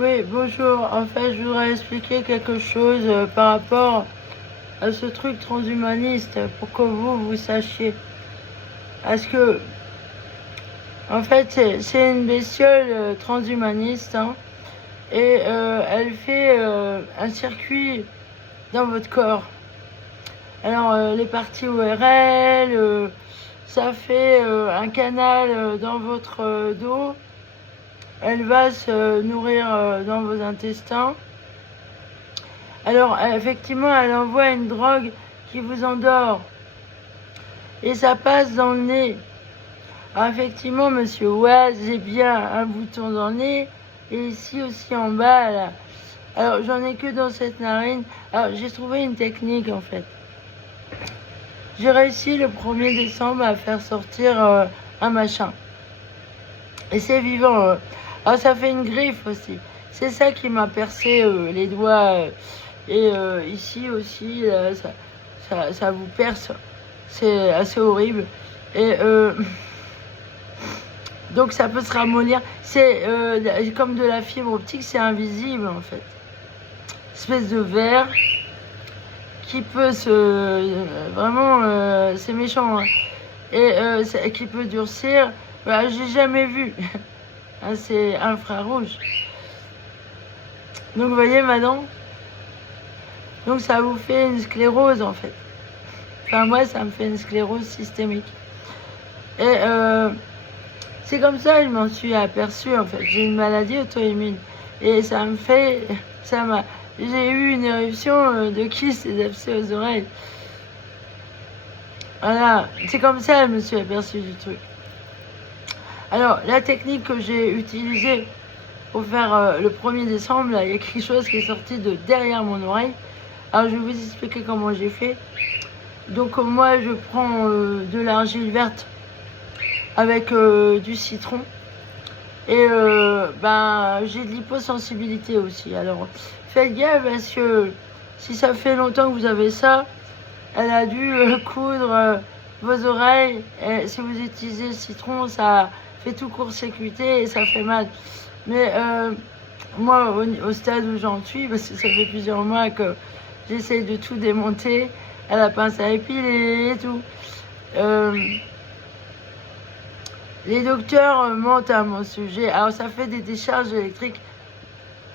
Oui, bonjour. En fait, je voudrais expliquer quelque chose par rapport à ce truc transhumaniste pour que vous sachiez. Parce que, en fait, c'est une bestiole transhumaniste hein, et elle fait un circuit dans votre corps. Alors, les parties ORL, ça fait un canal dans votre dos. Elle va se nourrir dans vos intestins. Alors, effectivement, elle envoie une drogue qui vous endort. Et ça passe dans le nez. Alors, effectivement, monsieur, ouais, j'ai bien un bouton dans le nez. Et ici aussi en bas, là. Alors, j'en ai que dans cette narine. Alors, j'ai trouvé une technique, en fait. J'ai réussi le 1er décembre à faire sortir un machin. Et c'est vivant. Alors, ça fait une griffe aussi. C'est ça qui m'a percé les doigts. Et ici aussi, ça vous perce. C'est assez horrible. Et donc ça peut se ramollir. C'est comme de la fibre optique, c'est invisible en fait. Espèce de verre qui peut vraiment, c'est méchant. Hein. Et qui peut durcir. Bah, j'ai jamais vu. Hein, c'est infrarouge. Donc vous voyez madame. Donc ça vous fait une sclérose en fait. Enfin moi ça me fait une sclérose systémique. Et c'est comme ça que je m'en suis aperçue en fait. J'ai une maladie auto-immune. Et ça me fait... J'ai eu une éruption de kyste et d'abcès aux oreilles. Voilà, c'est comme ça que je me suis aperçue du truc. Alors la technique que j'ai utilisée pour faire le 1er décembre, là, il y a quelque chose qui est sorti de derrière mon oreille. Alors je vais vous expliquer comment j'ai fait. Donc moi je prends de l'argile verte avec du citron et j'ai de l'hyposensibilité aussi. Alors faites gaffe parce que si ça fait longtemps que vous avez ça, elle a dû coudre vos oreilles. Et si vous utilisez le citron, ça fait tout court-circuiter et ça fait mal. Mais moi au stade où j'en suis, parce que ça fait plusieurs mois que j'essaye de tout démonter à la pince à épiler et tout. Les docteurs mentent à mon sujet. Alors ça fait des décharges électriques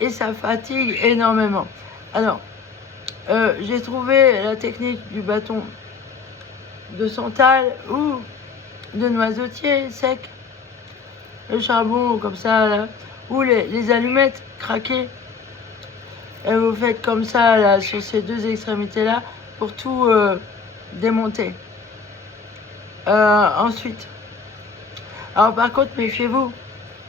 et ça fatigue énormément. Alors, j'ai trouvé la technique du bâton de santal ou de noisetier sec. Le charbon comme ça, là, ou les allumettes craquées. Et vous faites comme ça là, sur ces deux extrémités-là pour tout démonter. Ensuite, alors par contre, méfiez-vous.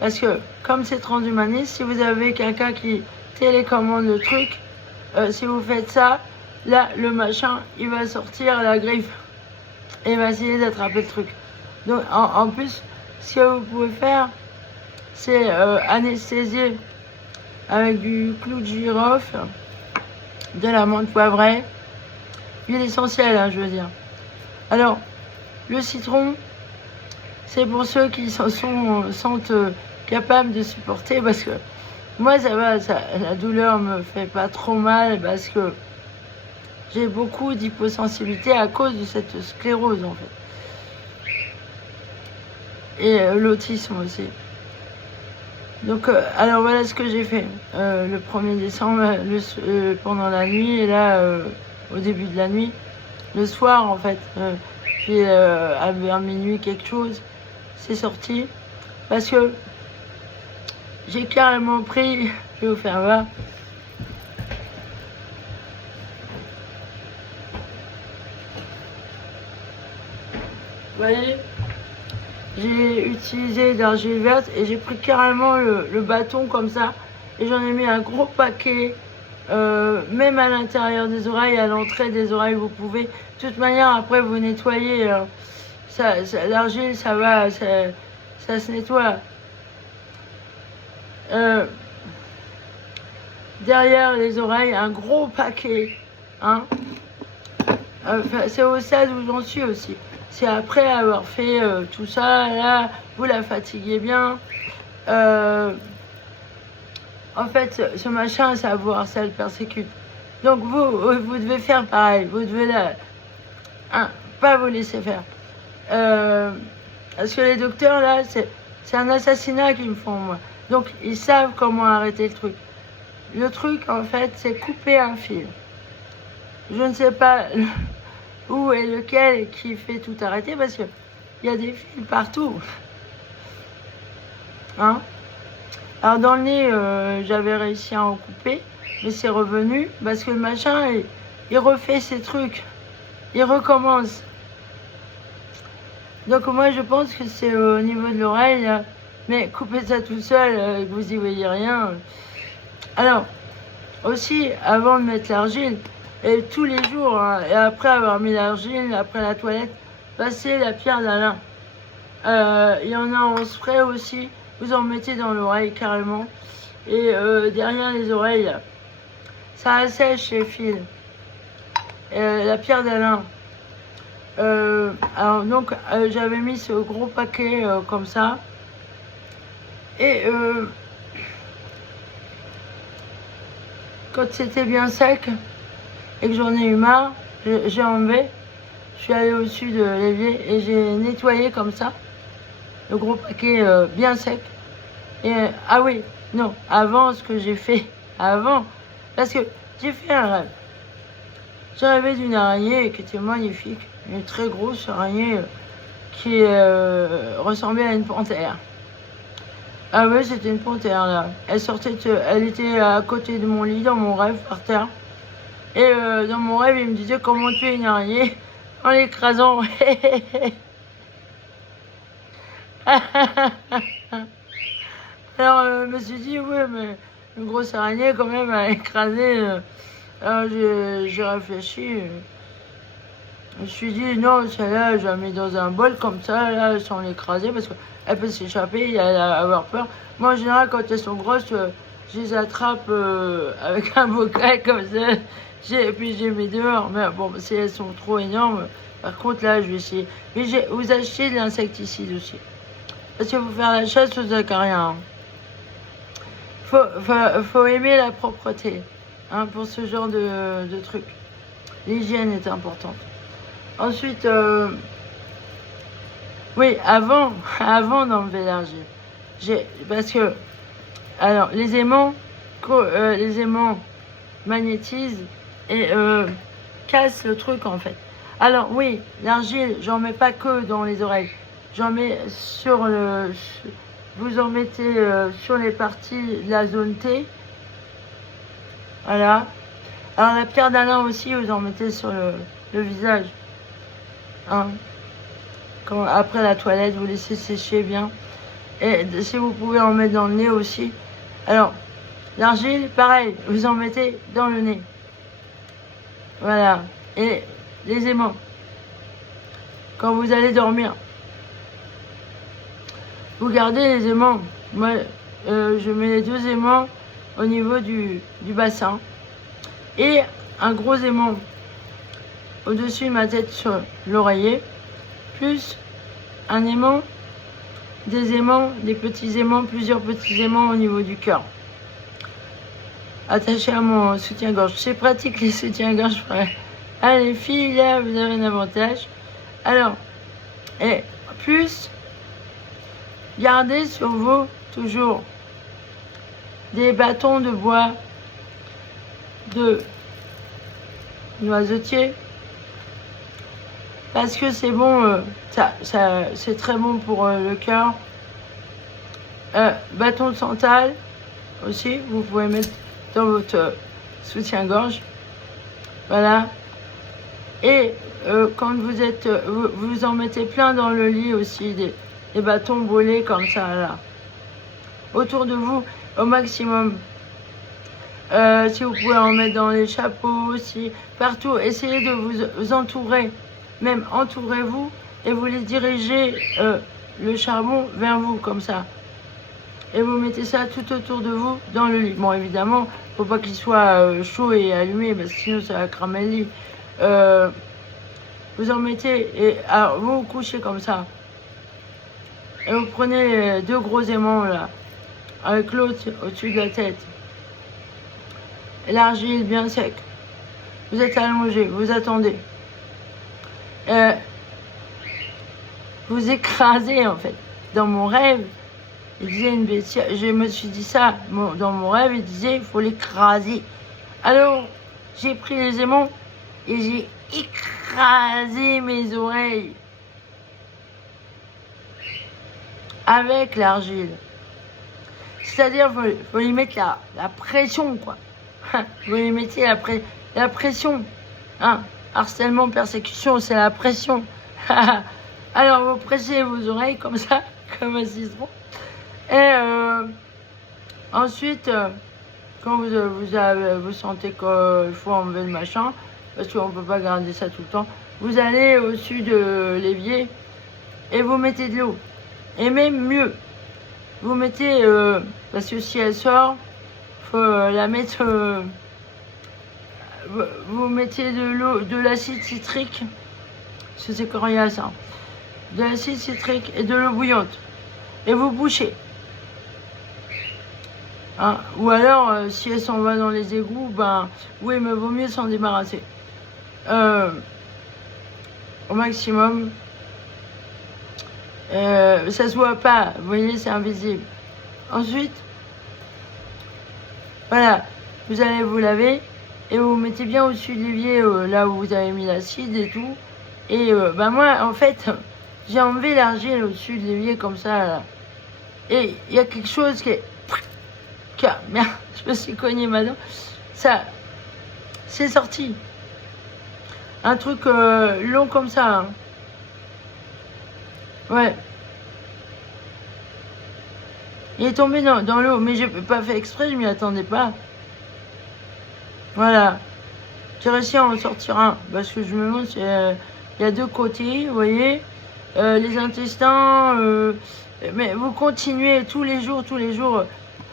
Parce que comme c'est transhumaniste, si vous avez quelqu'un qui télécommande le truc, si vous faites ça, là, le machin, il va sortir la griffe. Et il va essayer d'attraper le truc. Donc en plus, ce que vous pouvez faire, c'est anesthésier avec du clou de girofle, de la menthe poivrée, huile essentielle, hein, je veux dire. Alors, le citron, c'est pour ceux qui sentent capables de supporter, parce que moi, ça va, la douleur me fait pas trop mal, parce que j'ai beaucoup d'hyposensibilité à cause de cette sclérose, en fait. Et l'autisme aussi. Donc, alors voilà ce que j'ai fait le 1er décembre, pendant la nuit, et là, au début de la nuit, le soir en fait, puis vers minuit quelque chose, c'est sorti, parce que j'ai carrément pris, je vais vous faire voir, vous voyez, j'ai utilisé d'argile verte et j'ai pris carrément le bâton comme ça et j'en ai mis un gros paquet, même à l'intérieur des oreilles, à l'entrée des oreilles vous pouvez. De toute manière après vous nettoyez, l'argile ça va, ça se nettoie. Derrière les oreilles un gros paquet, hein. C'est au stade où j'en suis aussi. C'est après avoir fait tout ça, là, vous la fatiguez bien. En fait, ce machin, ça vous harcèle, persécute. Donc vous devez faire pareil. Vous devez pas vous laisser faire. Parce que les docteurs, là, c'est un assassinat qu'ils me font, moi. Donc, ils savent comment arrêter le truc. Le truc, en fait, c'est couper un fil. Je ne sais pas où et lequel qui fait tout arrêter, parce qu'il y a des fils partout. Hein? Alors, dans le nez, j'avais réussi à en couper, mais c'est revenu, parce que le machin, il refait ses trucs. Il recommence. Donc moi je pense que c'est au niveau de l'oreille, mais coupez ça tout seul, que vous y voyez rien. Alors, aussi, avant de mettre l'argile, et tous les jours, hein, et après avoir mis l'argile, après la toilette, passez la pierre d'Alain. Il y en a en spray aussi, vous en mettez dans l'oreille carrément, et derrière les oreilles, ça assèche les fils. La pierre d'Alain. Alors donc j'avais mis ce gros paquet comme ça et quand c'était bien sec et que j'en ai eu marre, j'ai enlevé, je suis allée au-dessus de l'évier et j'ai nettoyé comme ça le gros paquet bien sec et ah oui, non, avant ce que j'ai fait avant, parce que j'ai fait un rêve. J'ai rêvé d'une araignée qui était magnifique, une très grosse araignée qui ressemblait à une panthère. Ah ouais, c'était une panthère là. Elle était à côté de mon lit dans mon rêve par terre. Et dans mon rêve, il me disait comment tuer une araignée en l'écrasant. Alors je me suis dit ouais, mais une grosse araignée quand même à écraser. Alors j'ai réfléchi. Je me suis dit, non, celle-là, je la mets dans un bol comme ça, là, sans l'écraser, parce qu'elle peut s'échapper, elle va avoir peur. Moi, en général, quand elles sont grosses, je les attrape avec un bocal comme ça, et puis je les mets dehors. Mais bon, si elles sont trop énormes, par contre, là, je vais essayer. Mais vous achetez de l'insecticide aussi. Parce qu'il faut faire la chasse aux acariens. Faut aimer la propreté, hein, pour ce genre de trucs. L'hygiène est importante. Ensuite, oui, avant d'enlever l'argile, parce que, alors, les aimants magnétisent et cassent le truc en fait. Alors oui, l'argile, j'en mets pas que dans les oreilles, j'en mets vous en mettez sur les parties de la zone T, voilà. Alors la pierre d'Alain aussi, vous en mettez sur le visage. Hein. Après la toilette, vous laissez sécher bien. Et si vous pouvez en mettre dans le nez aussi. Alors, l'argile, pareil, vous en mettez dans le nez. Voilà. Et les aimants. Quand vous allez dormir. Vous gardez les aimants. Moi, je mets les 2 aimants au niveau du bassin. Et un gros aimant au-dessus de ma tête sur l'oreiller, plus un aimant, des petits aimants, plusieurs petits aimants au niveau du cœur. Attaché à mon soutien-gorge. C'est pratique les soutiens-gorge, frère. Ah les filles, là, vous avez un avantage. Alors, et plus, gardez sur vous toujours des bâtons de bois de noisetier. Parce que c'est bon, c'est très bon pour le cœur. Bâton de santal aussi, vous pouvez mettre dans votre soutien-gorge. Voilà. Et quand vous en mettez plein dans le lit aussi, des bâtons brûlés comme ça, là. Autour de vous, au maximum. Si vous pouvez en mettre dans les chapeaux aussi, partout. Essayez de vous entourer. Même entourez-vous et vous les dirigez le charbon vers vous comme ça. Et vous mettez ça tout autour de vous dans le lit. Bon, évidemment, faut pas qu'il soit chaud et allumé parce que sinon ça va cramer le lit. Vous en mettez et alors vous vous couchez comme ça. Et vous prenez les 2 gros aimants là. avec l'autre au-dessus de la tête. L'argile bien sec. Vous êtes allongé, vous attendez. Vous écrasez en fait. Dans mon rêve, il disait une bêtise, je me suis dit ça. Dans mon rêve, il disait il faut l'écraser. Alors, j'ai pris les aimants et j'ai écrasé mes oreilles avec l'argile. C'est-à-dire, faut lui mettre la pression, quoi. Vous lui mettez la pression. Hein. Harcèlement, persécution, c'est la pression. Alors, vous pressez vos oreilles comme ça, comme un citron. Et ensuite, quand vous sentez qu'il faut enlever le machin, parce qu'on ne peut pas garder ça tout le temps, vous allez au-dessus de l'évier et vous mettez de l'eau. Et même mieux, vous mettez, parce que si elle sort, faut la mettre, vous mettez de l'eau, de l'acide citrique, parce que c'est coriace, hein, de l'acide citrique et de l'eau bouillante. Et vous bouchez. Hein, ou alors, si elle s'en va dans les égouts, ben oui, mais vaut mieux s'en débarrasser. Au maximum. Ça se voit pas, vous voyez, c'est invisible. Ensuite, voilà, vous allez vous laver et vous mettez bien au-dessus de l'évier, là où vous avez mis l'acide et tout. Et ben moi, en fait, j'ai enlevé l'argile au-dessus de l'évier comme ça, là. Et il y a quelque chose qui est... Merde, je me suis cogné ma dent. Ça, c'est sorti. Un truc long comme ça. Hein. Ouais. Il est tombé dans l'eau, mais j'ai pas fait exprès, je m'y attendais pas. Voilà. J'ai réussi à en sortir un, parce que je me demande, il y a deux côtés, vous voyez. Les intestins, mais vous continuez tous les jours,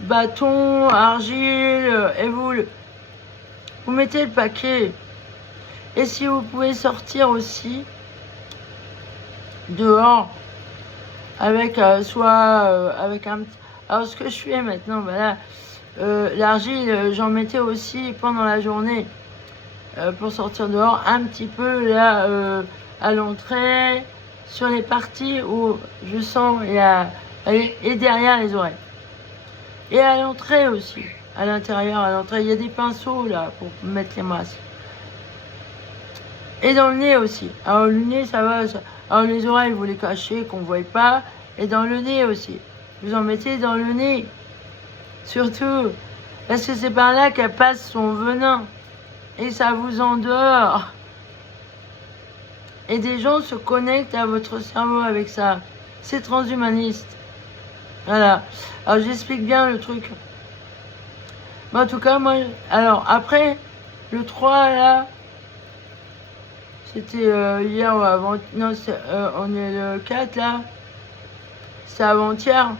bâton, argile, et vous mettez le paquet. Et si vous pouvez sortir aussi dehors, avec avec un petit... Alors ce que je fais maintenant, voilà, l'argile, j'en mettais aussi pendant la journée pour sortir dehors, un petit peu là à l'entrée, sur les parties où je sens et derrière les oreilles. Et à l'entrée aussi, à l'intérieur, à l'entrée, il y a des pinceaux là pour mettre les masques. Et dans le nez aussi. Alors le nez, ça va. Alors les oreilles, vous les cachez, qu'on ne voit pas. Et dans le nez aussi. Vous en mettez dans le nez. Surtout. Parce que c'est par là qu'elle passe son venin. Et ça vous endort. Et des gens se connectent à votre cerveau avec ça. C'est transhumaniste. Voilà. Alors j'explique bien le truc. Mais en tout cas, moi... Alors après, le 3 là... C'était hier ou avant... Non, on est le 4 là. C'est avant-hier.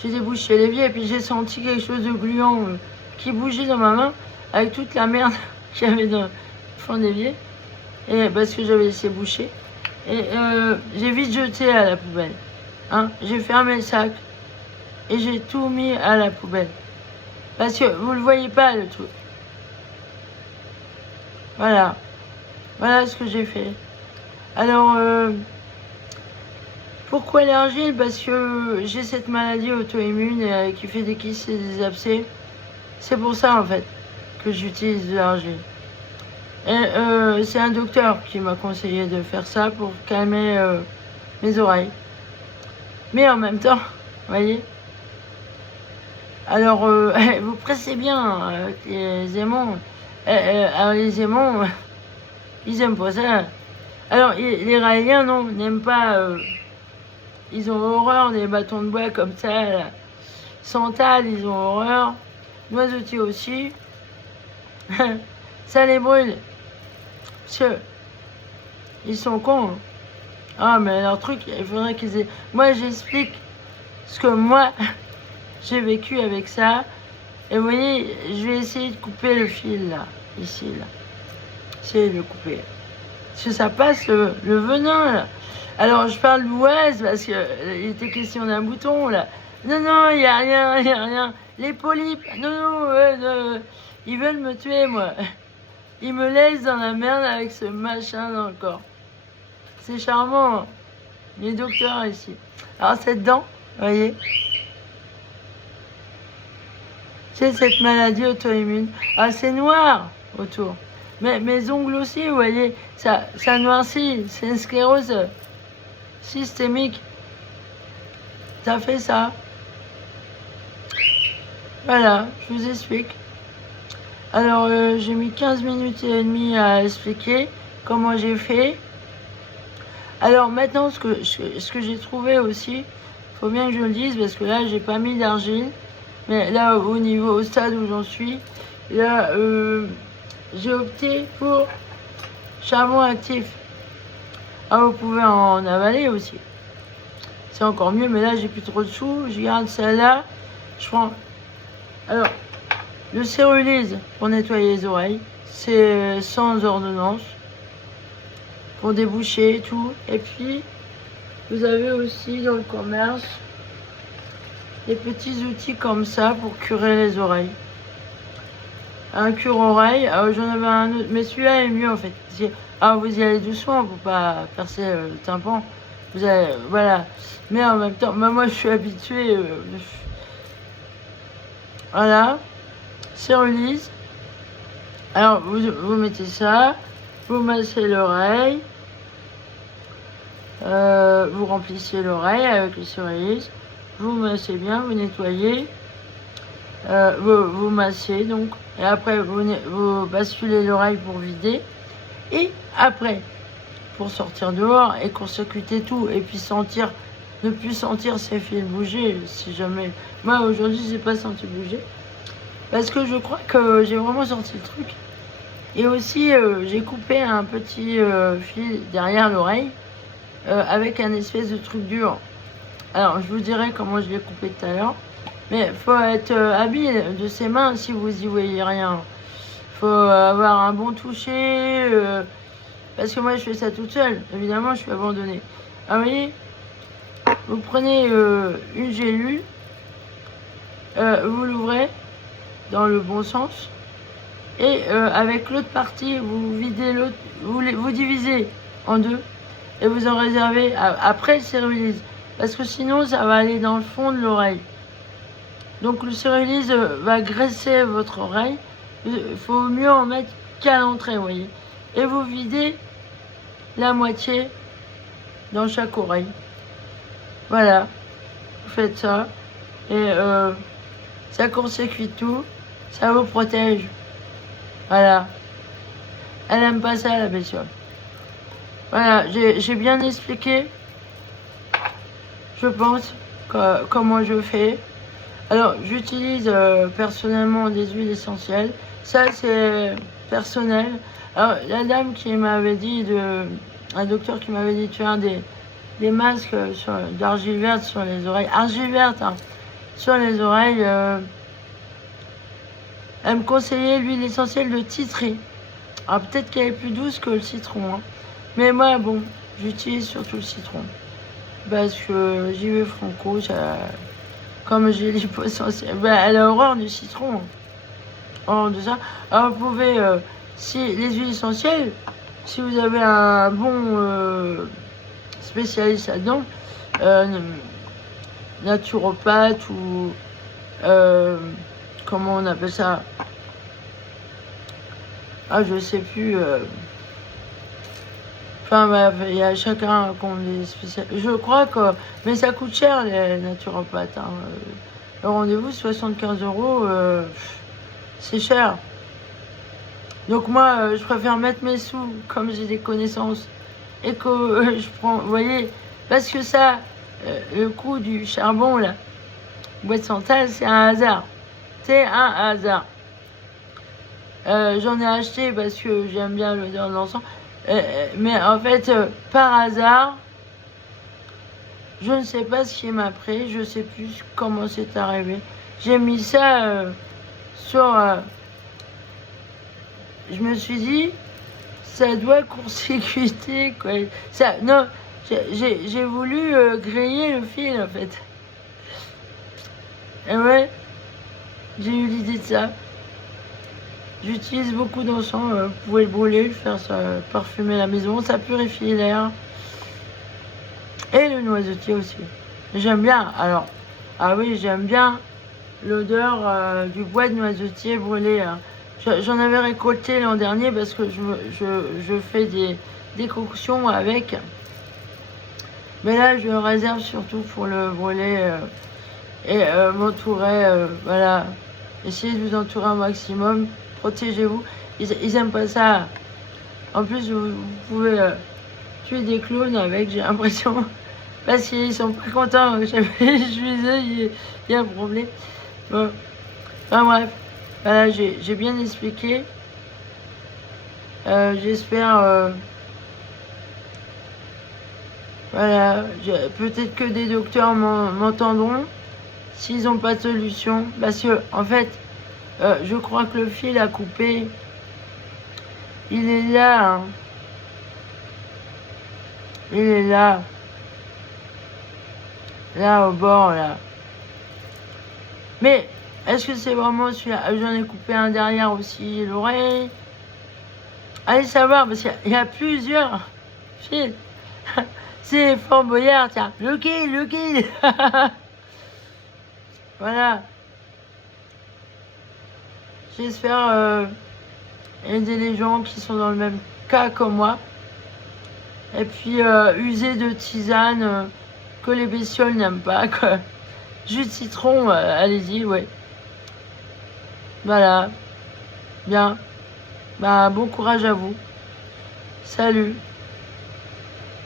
J'ai débouché l'évier et puis j'ai senti quelque chose de gluant qui bougeait dans ma main avec toute la merde qu'il y avait dans le fond d'évier. Et parce que j'avais laissé boucher. Et j'ai vite jeté à la poubelle. Hein, j'ai fermé le sac et j'ai tout mis à la poubelle. Parce que vous le voyez pas le truc. Voilà. Voilà ce que j'ai fait. Alors, pourquoi l'argile? Parce que j'ai cette maladie auto-immune qui fait des kystes et des abcès. C'est pour ça, en fait, que j'utilise de l'argile. Et c'est un docteur qui m'a conseillé de faire ça pour calmer mes oreilles. Mais en même temps, vous voyez. Alors, vous pressez bien avec les aimants. Alors les aimants, ils aiment pas ça. Alors les Raéliens, non, n'aiment pas. Ils ont horreur des bâtons de bois comme ça. Là. Santal, ils ont horreur. Noisetier aussi. Ça les brûle. Parce que ils sont cons. Hein. Ah, mais leur truc, il faudrait qu'ils aient... Moi, j'explique ce que moi, j'ai vécu avec ça. Et vous voyez, je vais essayer de couper le fil, là. Ici, là. Essayer de le couper. Parce que ça passe le venin, là. Alors, je parle d'oise, parce qu'il était question d'un bouton, là. Non, non, il y a rien, il y a rien. Les polypes, non, non, ils veulent me tuer, moi. Ils me laissent dans la merde avec ce machin dans le corps. C'est charmant, hein. Les docteurs ici. Alors, cette dent, vous voyez, c'est cette maladie auto-immune. Ah, c'est noir autour. Mais mes ongles aussi, vous voyez, ça noircit. C'est une sclérose systémique. Ça fait ça. Voilà, je vous explique. Alors, j'ai mis 15 minutes et demie à expliquer comment j'ai fait. Alors, maintenant, ce que j'ai trouvé aussi, faut bien que je le dise, parce que là, j'ai pas mis d'argile. Mais là, au stade où j'en suis, là, j'ai opté pour charbon actif. Ah, vous pouvez en avaler aussi. C'est encore mieux, mais là, j'ai plus trop de sous. Je garde celle-là. Je prends... Alors, le cérulise pour nettoyer les oreilles, c'est sans ordonnance, pour déboucher et tout. Et puis, vous avez aussi dans le commerce des petits outils comme ça pour curer les oreilles. Un cure-oreille, j'en avais un autre, mais celui-là est mieux en fait. Vous y allez doucement pour pas percer le tympan. Vous allez, voilà. Mais en même temps, moi je suis habituée. Voilà. Cérulise. Alors, vous mettez ça, vous massez l'oreille, vous remplissez l'oreille avec le cérulise, vous massez bien, vous nettoyez, vous massez donc, et après vous basculez l'oreille pour vider, et après, pour sortir dehors et court-circuiter tout, et puis ne plus sentir ses fils bouger, si jamais. Moi, aujourd'hui, j'ai pas senti bouger. Parce que je crois que j'ai vraiment sorti le truc. Et aussi, j'ai coupé un petit fil derrière l'oreille avec un espèce de truc dur. Alors, je vous dirai comment je l'ai coupé tout à l'heure. Mais il faut être habile de ses mains si vous y voyez rien. Il faut avoir un bon toucher. Parce que moi, je fais ça toute seule. Évidemment, je suis abandonnée. Alors, vous voyez, vous prenez une gélule, vous l'ouvrez dans le bon sens, et avec l'autre partie, vous videz l'autre, vous divisez en deux, et vous en réservez après le cérulise, parce que sinon ça va aller dans le fond de l'oreille. Donc le cérulise va graisser votre oreille. Il faut mieux en mettre qu'à l'entrée, vous voyez. Et vous videz la moitié dans chaque oreille. Voilà, vous faites ça, et ça court-circuite tout. Ça vous protège. Voilà. Elle aime pas ça, la bestiole. Voilà, j'ai bien expliqué, je pense, comment je fais. Alors, j'utilise personnellement des huiles essentielles. Ça, c'est personnel. Alors, la dame qui m'avait dit, un docteur qui m'avait dit de faire des masques d'argile verte sur les oreilles. Argile verte, hein, sur les oreilles. Elle me conseillait l'huile essentielle de titri. Alors peut-être qu'elle est plus douce que le citron, hein. Mais moi, bon, j'utilise surtout le citron. Parce que j'y vais franco, comme j'ai l'hyposensibilité, elle a horreur du citron. Horreur de ça. Alors vous pouvez, si les huiles essentielles, si vous avez un bon spécialiste là-dedans, naturopathe ou comment on appelle ça? Je sais plus. Enfin, bref, il y a chacun qui a des spécialistes. Je crois que... Mais ça coûte cher, les naturopathes, hein. Le rendez-vous, 75 €, c'est cher. Donc moi, je préfère mettre mes sous, comme j'ai des connaissances, et que je prends... Vous voyez? Parce que ça, le coût du charbon, là, boîte centrale, c'est un hasard. C'est un hasard. J'en ai acheté parce que j'aime bien l'odeur de l'encens. Mais en fait, par hasard, je ne sais pas ce qui m'a pris. Je sais plus comment c'est arrivé. J'ai mis ça sur... je me suis dit, ça doit court-circuiter, quoi. Non, j'ai voulu griller le fil, en fait. Et ouais, j'ai eu l'idée de ça. J'utilise beaucoup d'encens, vous pouvez le brûler, le faire ça, parfumer la maison, ça purifie l'air. Et le noisetier aussi. J'aime bien, alors, ah oui, j'aime bien l'odeur du bois de noisetier brûlé. Hein. J'en avais récolté l'an dernier parce que je fais des décoctions avec. Mais là, je le réserve surtout pour le brûler et m'entourer, voilà. Essayez de vous entourer un maximum. Protégez-vous. Ils aiment pas ça. En plus, vous pouvez tuer des clowns avec, j'ai l'impression. Parce qu'ils sont pas contents. Je il y a un problème. Bon. Enfin bref. Voilà, j'ai bien expliqué. J'espère... voilà. Peut-être que des docteurs m'entendront. S'ils n'ont pas de solution. Parce que, en fait, je crois que le fil a coupé. Il est là. Hein. Il est là. Là, au bord, là. Mais, est-ce que c'est vraiment celui-là? J'en ai coupé un derrière aussi, l'oreille. Allez savoir, parce qu'il y a plusieurs fils. C'est Fort Boyard, tiens. Le kill. Voilà. J'espère aider les gens qui sont dans le même cas que moi. Et puis, user de tisane que les bestioles n'aiment pas, quoi. Jus de citron, allez-y, ouais. Voilà. Bien. Bah, bon courage à vous. Salut.